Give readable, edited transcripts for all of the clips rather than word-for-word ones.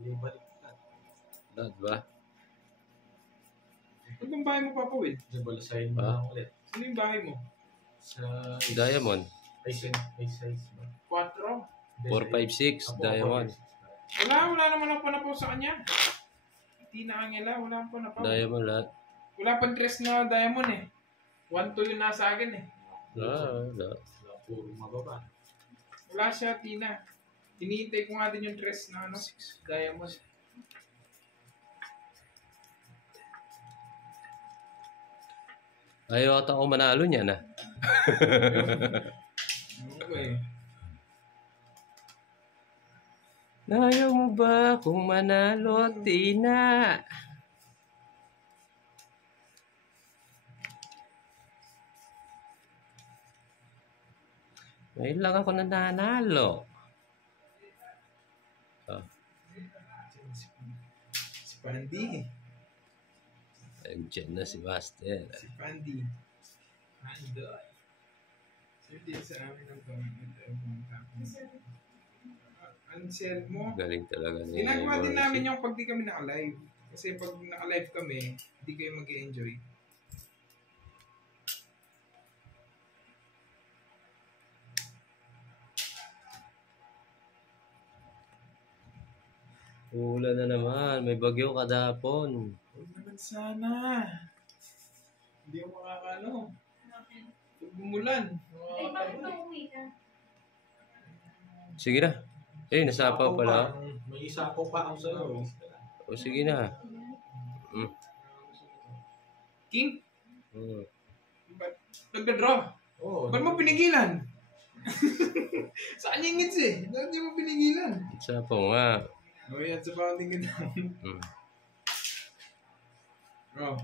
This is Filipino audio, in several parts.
Lahat ba? Ano yung bahay mo, Papa Will? Nabalasahin mo lang ulit. Ano yung bahay mo? Sa Diamond. ay size ba? 4? 456 Diamond. Wala naman ang panapaw sa kanya. Tina Angela, wala ang panapaw. Diamond lahat. Wala pang tres na diamond eh. 1-2 yung nasa akin eh. Wala. Puro mababa. Wala siya, Tina. Hinihintay ko nga din yung tres na diamond. Ayaw ata ako manalo niyan ah. Okay. Ayaw mo ba kung manalo, Tina? Ngayon lang ako nananalo. Si Pandy. Andiyan na si Master. Si Pandy. Pandoy. Hindi sa amin ang unshare mo. Galing talaga ni Ginagawa din Boris. namin yung pag di kami naka-live. Kasi pag naka-live kami, hindi kayo mag-enjoy. Ulan na naman. May bagyo kadapon. Huwag naman sana. Hindi ako makakano. Pag umulan. Ay, bakit pauwi ka? Sige na. Eh, nasapaw pala. May isapaw pa ako sa'yo. O sige na. King, Hmm. nagda-draw. Oo. Ba't mo pinigilan? Saan yung ngits eh? Bakit di mo pinigilan? Nasapaw nga. O yan, sa founding ka Bro.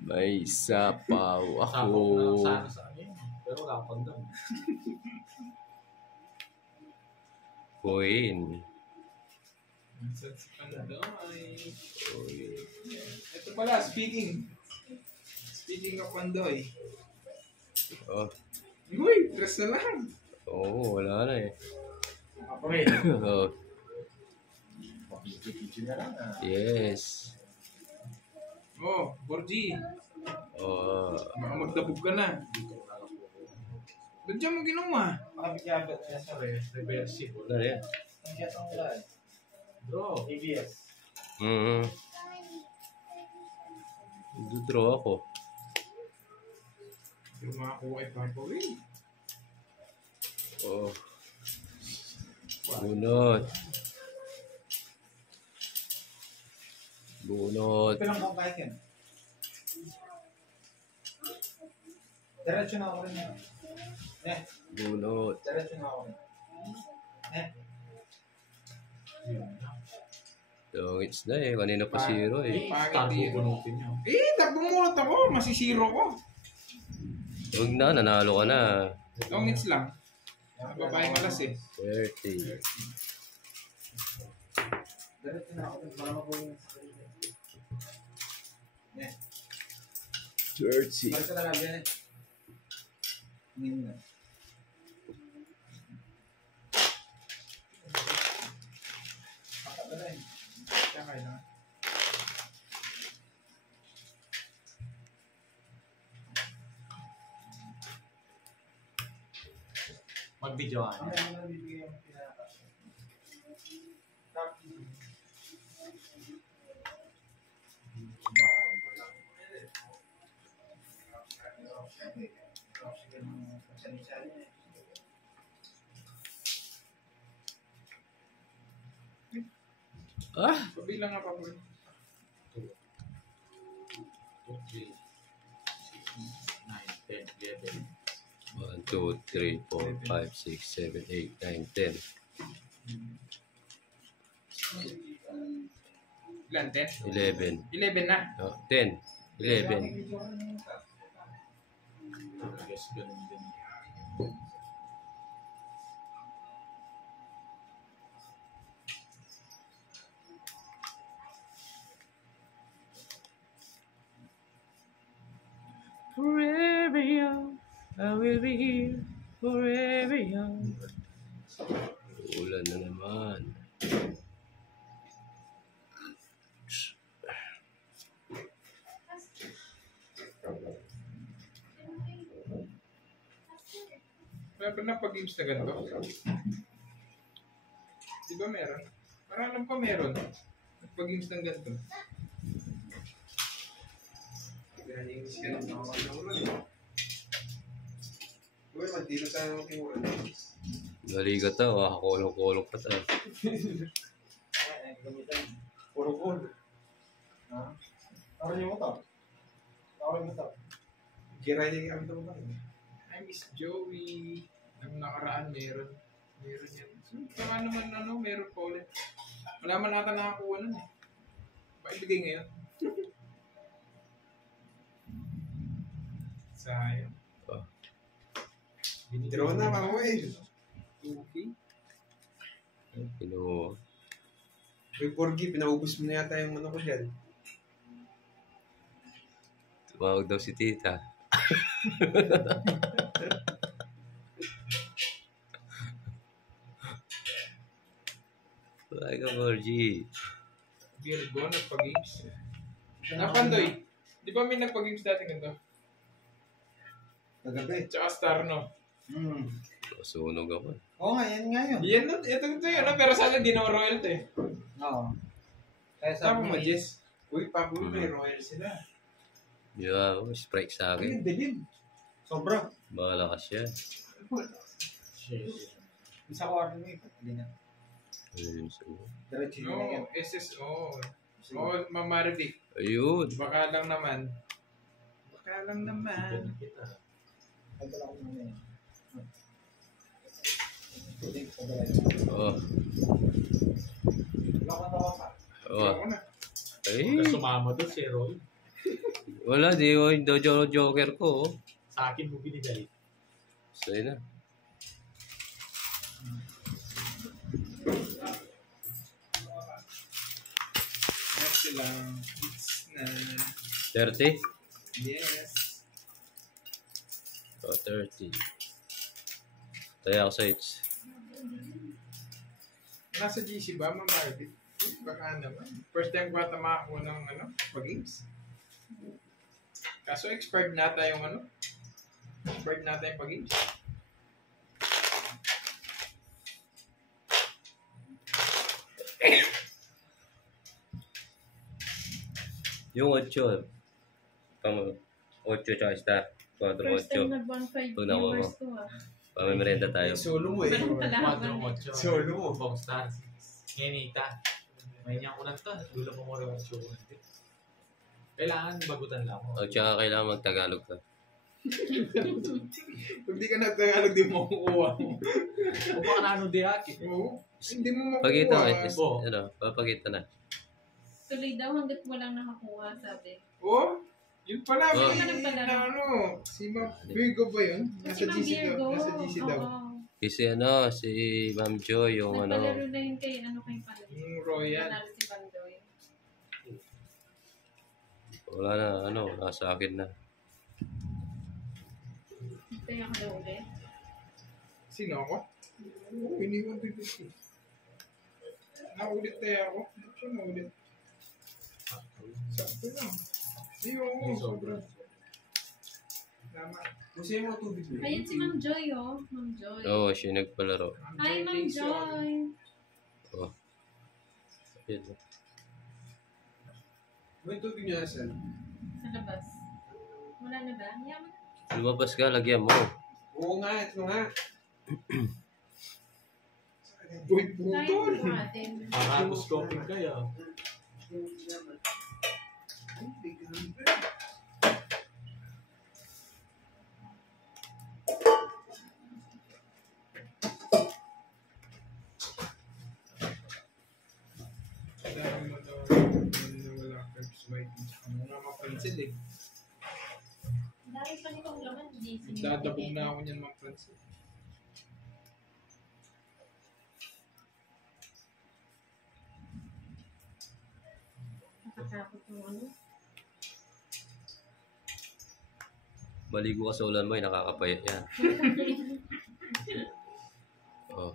May sapaw Sapaw ako. na lang sana sa akin. Pero wala akong doon. Queen. Saan si Pandoy? Queen. Ito pala, speaking of Pandoy. Oh. Uy, dress na lang. Oo, wala na eh. Okay. Oh, Pag-video na lang ah. yes. Oh, 4G. Oh, Baka magdabog ka na. Ba't dyan mo ginawa? Makapagyabat niya sa reversible. ano yan? Ang kaya itong wala eh. Bro, ABS. Dudraw ako. Yung makakuha ay Papa Will. Oh. Bunot. Bunot. Ito lang kong kahit yan. Diretso na ako rin yan. Bunot. Diretso na ako rin. Dongits na eh. Kanina pa zero eh. Pangit din. bunutin nyo. Nagbumunot ako. Masisiro ko. Huwag na, nanalo ka na. Longits lang. Babaeng alas eh. 30. Diretso na ako rin. Para mabuhin sa kanila. 30. Balik ka talaga yan eh. Ngayon na. Pakatala eh. Tsaka na. Mag-video ka. Ah! Pabilang nga Papa Will. 2, 3, 6, 9, 10, 11. 1, 2, 3, 4, 5, 6, 7, 8, 9, 10. Ilan? 10? 11. 11 na. Oh, 10. 11. Yes, ganun din. Forever young, I will be here. Forever young. Ulan na naman. Wala pa na pag-games na ganito? Di ba meron? Parang alam ko meron. Pag-games ng ganito. Galing siya ng mga ulan. Uy, magdilo tayo ng kimuran. Naligat na, makakulong-kulong pa tayo. Puro gold. Ha? Taro niyo mo to. Taro mo to. Giray niya kami ito ba? I miss Joey. Ang nakaraan meron. Meron yan. So, saka naman meron pa ulit. Wala man ata nakakuha nun eh. Paibigay ngayon. Sayang. Draw na, mama eh. Okay. Pino, Uy, Porgy, pinaubos mo na yata yung ano ko dyan. tumawag daw si tita. Wala ka, Borgie. Virgo, nagpa-games. Napandoy. Di ba may nagpa-games dati ganito? Kagabi. Tsaka Star, no? Masunog ako. Oo nga, yan nga yun. Yan, ito yun, no? Pero sana di naman royalty. Oo. Kaya Sabi sabi mo, Jess. Uy, Pablo, may royal sila. Yeah, strike sa akin. Ayun, dilim. Sobra. Malakas yan. Isa ko order mo ito. Hindi na. Ayun, so. Diretso na yan. No, SSO. Oo, Mamaridik. Ayun. Baka lang naman. Baka lang naman. Pagdala ko muna yan. Oh. Wala ko tawa pa. Oh. Ako na. Ay. Sumama doon si Roy. Wala, di ko yung joker ko. Oh. Sa akin mo binigay. Sa'yo na. Next lang. It's na. 30? Yes. Oh, 30. Tayo ako sa hits. Nasa GC ba, Mamaridik? Baka naman. First time ko ata makakuha ng pag-games. Kaso expired nata yung expired nata yung pag-games. Yung 8. Pang 8 tsaka star. 4, First time 8. nag-1.5 Pag nakuha viewers to ah. Pamimerenda tayo. Solo mo eh. Walang palaban. 4-8. Solo mo. Bong star. Ngenita. May niya ko lang to. Dulo ko mo rin ang show. Kailangan bagutan lang mo. O tsaka kailangan mag-Tagalog ka. Kung di ka nagtagalog, di mo makukuha mo. O baka na ano di aki. Oo. Hindi mo makukuha. Pagkita ko, at least, Oo. papakita na. Tuloy daw hanggat walang nakakuha, sabi. Oh, yun pala. Oh. May si Ma'am Virgo ba yun? Nasa Si Ma'am GC daw. Virgo. Nasa GC daw. Oo. Kasi si Ma'am Joy, yung Nagpalaro na yun kay kay Palaro. Yung Royal. Panalo si Bandoy. wala na, nasa akin na. Kaya ako daw ulit. Sino ako? Oo, iniwan din dito. Naulit tayo ako. Siya naulit. Sakto lang. Hindi ako. Sobra. Tama. Kasi yung mga tubig mo. Ayan si Ma'am Joy, oh. Ma'am Joy. Oo, siya nagpalaro. Hi, Ma'am Joy. Oh. Ayun. May tubig niya saan? Sa labas. Wala na ba? Yaman. Lumabas ka, lagyan mo. Oo nga, ito nga. Uy, Kaya putol. po natin. Makapos coping kayo. Dami mo daw. Wala curbs white. Ano nga ma-pencil eh. Dahil pa nitong laman, hindi Dadabog na ako niyan ma-pencil. Nakatakot yung ano. Maligo ka sa ulan mo, nakakapayat yan. Oh.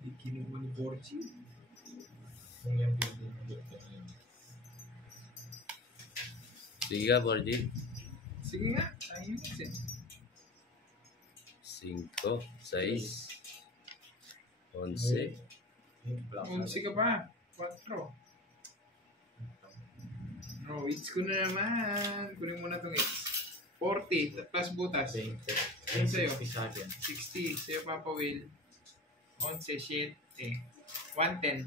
Di kinuha ni Borgie. Kung yan pinag-ulit ka na yun. Sige ka, Borgie. Sige nga. Ayun kasi. 5, 6, 11. Unsi ka pa. 4. No, hits ko na naman. Kunin mo na itong hits. 40 plus butas. 20. Ayun sa'yo. 67. 60. Sa'yo, Papa Will. 11, 7. 110.